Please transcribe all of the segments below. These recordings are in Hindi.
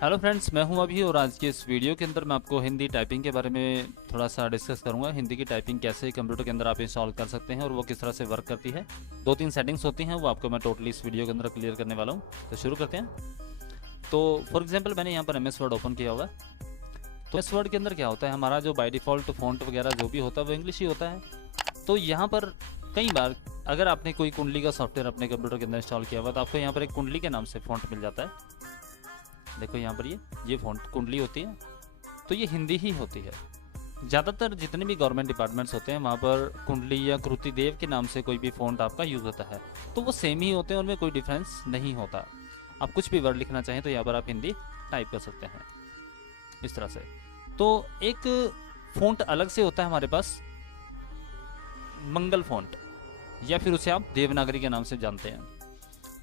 हेलो फ्रेंड्स, मैं हूं अभी और आज के इस वीडियो के अंदर मैं आपको हिंदी टाइपिंग के बारे में थोड़ा सा डिस्कस करूंगा। हिंदी की टाइपिंग कैसे कंप्यूटर के अंदर आप इंस्टॉल कर सकते हैं और वो किस तरह से वर्क करती है। 2-3 सेटिंग्स होती हैं, वो आपको मैं टोटली इस वीडियो के अंदर क्लियर करने वाला हूं। तो शुरू करते हैं। तो फॉर एग्जाम्पल मैंने यहाँ पर MS वर्ड ओपन किया हुआ है। तो MS वर्ड के अंदर क्या होता है, हमारा जो बाय डिफ़ॉल्ट फ़ॉन्ट वगैरह जो भी होता है वो इंग्लिश ही होता है। तो यहाँ पर कई बार अगर आपने कोई कुंडली का सॉफ्टवेयर अपने कंप्यूटर के अंदर इंस्टॉल किया हुआ तो आपको यहाँ पर एक कुंडली के नाम से फ़ॉन्ट मिल जाता है। देखो यहाँ पर ये फ़ॉन्ट कुंडली होती है, तो ये हिंदी ही होती है। ज़्यादातर जितने भी गवर्नमेंट डिपार्टमेंट्स होते हैं वहाँ पर कुंडली या कृति देव के नाम से कोई भी फ़ॉन्ट आपका यूज़ होता है, तो वो सेम ही होते हैं, उनमें कोई डिफरेंस नहीं होता। आप कुछ भी वर्ड लिखना चाहें तो यहाँ पर आप हिंदी टाइप कर सकते हैं इस तरह से। तो एक फ़ॉन्ट अलग से होता है हमारे पास, मंगल फ़ॉन्ट, या फिर उसे आप देवनागरी के नाम से जानते हैं।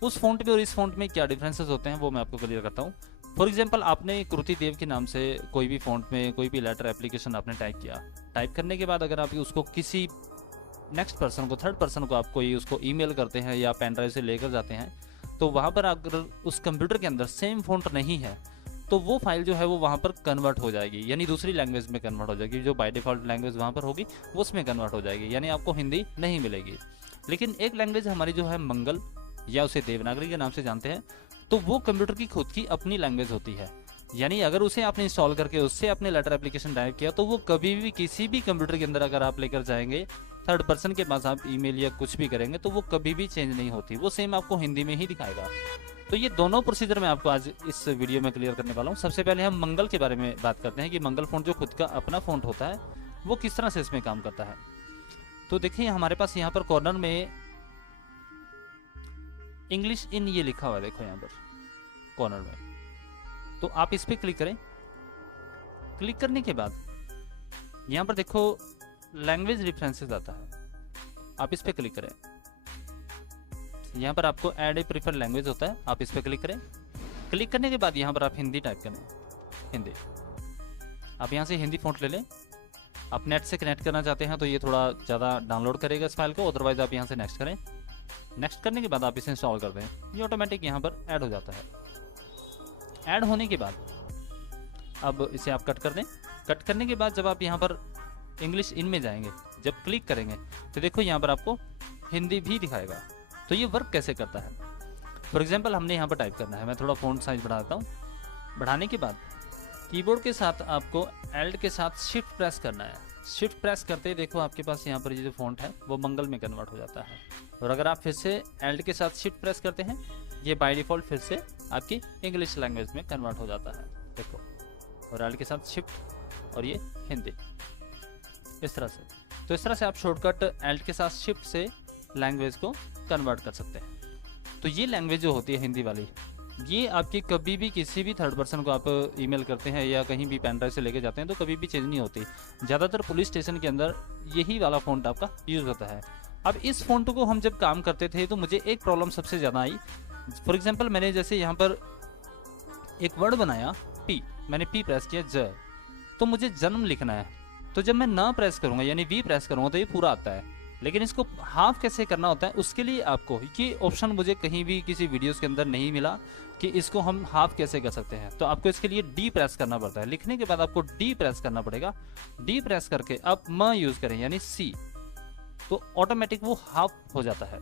उस फ़ॉन्ट में और इस फ़ॉन्ट में क्या डिफरेंसेस होते हैं वो मैं आपको क्लियर करता हूँ। फॉर एग्जाम्पल, आपने कृति देव के नाम से कोई भी फ़ॉन्ट में कोई भी लेटर एप्लीकेशन आपने टाइप किया। टाइप करने के बाद अगर आप उसको किसी नेक्स्ट पर्सन को, थर्ड पर्सन को आप कोई उसको ईमेल करते हैं या पेन ड्राइव से लेकर जाते हैं, तो वहाँ पर अगर उस कंप्यूटर के अंदर सेम फ़ॉन्ट नहीं है तो वो फाइल जो है वो वहाँ पर कन्वर्ट हो जाएगी, यानी दूसरी लैंग्वेज में कन्वर्ट हो जाएगी। जो बाय डिफ़ॉल्ट लैंग्वेज वहाँ पर होगी वो उसमें कन्वर्ट हो जाएगी, यानी आपको हिंदी नहीं मिलेगी। लेकिन एक लैंग्वेज हमारी जो है मंगल, या उसे देवनागरी के नाम से जानते हैं, तो वो कंप्यूटर की खुद की अपनी लैंग्वेज होती है। यानी अगर उसे आपने इंस्टॉल करके उससे अपने लेटर एप्लीकेशन टाइप किया तो वो कभी भी किसी भी कंप्यूटर के अंदर अगर आप लेकर जाएंगे, थर्ड पर्सन के पास आप ईमेल या कुछ भी करेंगे, तो वो कभी भी चेंज नहीं होती, वो सेम आपको हिंदी में ही दिखाएगा। तो ये दोनों प्रोसीजर मैं आपको आज इस वीडियो में क्लियर करने वाला हूँ। सबसे पहले हम मंगल के बारे में बात करते हैं कि मंगल फ़ॉन्ट जो खुद का अपना फ़ॉन्ट होता है वो किस तरह से इसमें काम करता है। तो देखिए हमारे पास यहाँ पर कॉर्नर में इंग्लिश इन ये लिखा हुआ है, देखो यहाँ पर कॉर्नर में। तो आप इस पर क्लिक करें। क्लिक करने के बाद यहाँ पर देखो लैंग्वेज डिफरेंसेस आता है, आप इस पर क्लिक करें। यहाँ पर आपको ऐड ए प्रीफर लैंग्वेज होता है, आप इस पर क्लिक करें। क्लिक करने के बाद यहाँ पर आप हिंदी टाइप करें, हिंदी। आप यहाँ से हिंदी फ़ॉन्ट ले लें। आप नेट से कनेक्ट करना चाहते हैं तो ये थोड़ा ज़्यादा डाउनलोड करेगा इस फाइल को, अदरवाइज आप यहाँ से नेक्स्ट करें। नेक्स्ट करने के बाद आप इसे इंस्टॉल कर दें, ये ऑटोमेटिक यहाँ पर ऐड हो जाता है। ऐड होने के बाद अब इसे आप कट कर दें। कट करने के बाद जब आप यहाँ पर इंग्लिश इन में जाएंगे, जब क्लिक करेंगे तो देखो यहाँ पर आपको हिंदी भी दिखाएगा। तो ये वर्क कैसे करता है, फॉर एग्जाम्पल हमने यहाँ पर टाइप करना है। मैं थोड़ा फ़ॉन्ट साइज बढ़ा देता हूँ। बढ़ाने के बाद कीबोर्ड के साथ आपको एल्ट के साथ शिफ्ट प्रेस करना है। शिफ्ट प्रेस करते ही देखो आपके पास यहाँ पर ये जो फ़ॉन्ट है वो मंगल में कन्वर्ट हो जाता है। और अगर आप फिर से एल्ट के साथ शिफ्ट प्रेस करते हैं, ये बाय डिफ़ॉल्ट फिर से आपकी इंग्लिश लैंग्वेज में कन्वर्ट हो जाता है, देखो। और एल्ट के साथ शिफ्ट और ये हिंदी, इस तरह से। तो इस तरह से आप शॉर्टकट एल्ट के साथ शिफ्ट से लैंग्वेज को कन्वर्ट कर सकते हैं। तो ये लैंग्वेज जो होती है हिंदी वाली, ये आपकी कभी भी किसी भी थर्ड पर्सन को आप ईमेल करते हैं या कहीं भी पेन ड्राइव से लेके जाते हैं तो कभी भी चेंज नहीं होती। ज़्यादातर पुलिस स्टेशन के अंदर यही वाला फ़ॉन्ट आपका यूज़ होता है। अब इस फ़ॉन्ट को हम जब काम करते थे तो मुझे एक प्रॉब्लम सबसे ज़्यादा आई। फॉर एग्जांपल, मैंने जैसे यहाँ पर एक वर्ड बनाया पी, मैंने पी प्रेस किया, ज, तो मुझे जन्म लिखना है। तो जब मैं ना प्रेस करूँगा यानी वी प्रेस करूँगा तो ये पूरा आता है। लेकिन इसको हाफ कैसे करना होता है, उसके लिए आपको ये ऑप्शन मुझे कहीं भी किसी वीडियोस के अंदर नहीं मिला कि इसको हम हाफ कैसे कर सकते हैं। तो आपको इसके लिए डी प्रेस करना पड़ता है। लिखने के बाद आपको डी प्रेस करना पड़ेगा। डी प्रेस करके आप म यूज़ करें यानी सी, तो ऑटोमेटिक वो हाफ हो जाता है।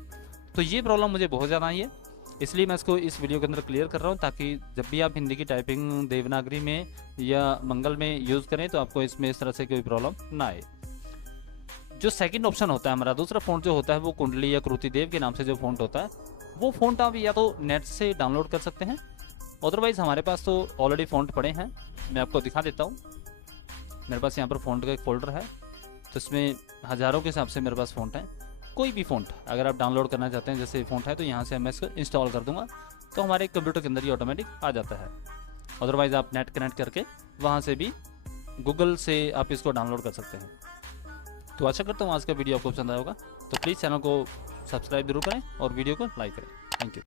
तो ये प्रॉब्लम मुझे बहुत ज़्यादा आई है, इसलिए मैं इसको इस वीडियो के अंदर क्लियर कर रहा हूँ, ताकि जब भी आप हिंदी की टाइपिंग देवनागरी में या मंगल में यूज़ करें तो आपको इसमें इस तरह से कोई प्रॉब्लम ना आए। जो सेकंड ऑप्शन होता है हमारा, दूसरा फ़ॉन्ट जो होता है वो कुंडली या कृति देव के नाम से जो फ़ॉन्ट होता है, वो फ़ॉन्ट आप या तो नेट से डाउनलोड कर सकते हैं, अदरवाइज़ हमारे पास तो ऑलरेडी फ़ॉन्ट पड़े हैं। मैं आपको दिखा देता हूँ। मेरे पास यहाँ पर फ़ॉन्ट का एक फ़ोल्डर है, तो इसमें हज़ारों के हिसाब से मेरे पास फ़ॉन्ट है। कोई भी फ़ॉन्ट अगर आप डाउनलोड करना चाहते हैं, जैसे फ़ॉन्ट है, तो यहाँ से मैं इसको इंस्टॉल कर दूँगा तो हमारे कंप्यूटर के अंदर ही ऑटोमेटिक आ जाता है। अदरवाइज़ आप नेट कनेक्ट करके वहाँ से भी गूगल से आप इसको डाउनलोड कर सकते हैं। तो आशा करता हूँ आज का वीडियो आपको पसंद आया होगा। तो प्लीज़ चैनल को सब्सक्राइब जरूर करें और वीडियो को लाइक करें। Thank you.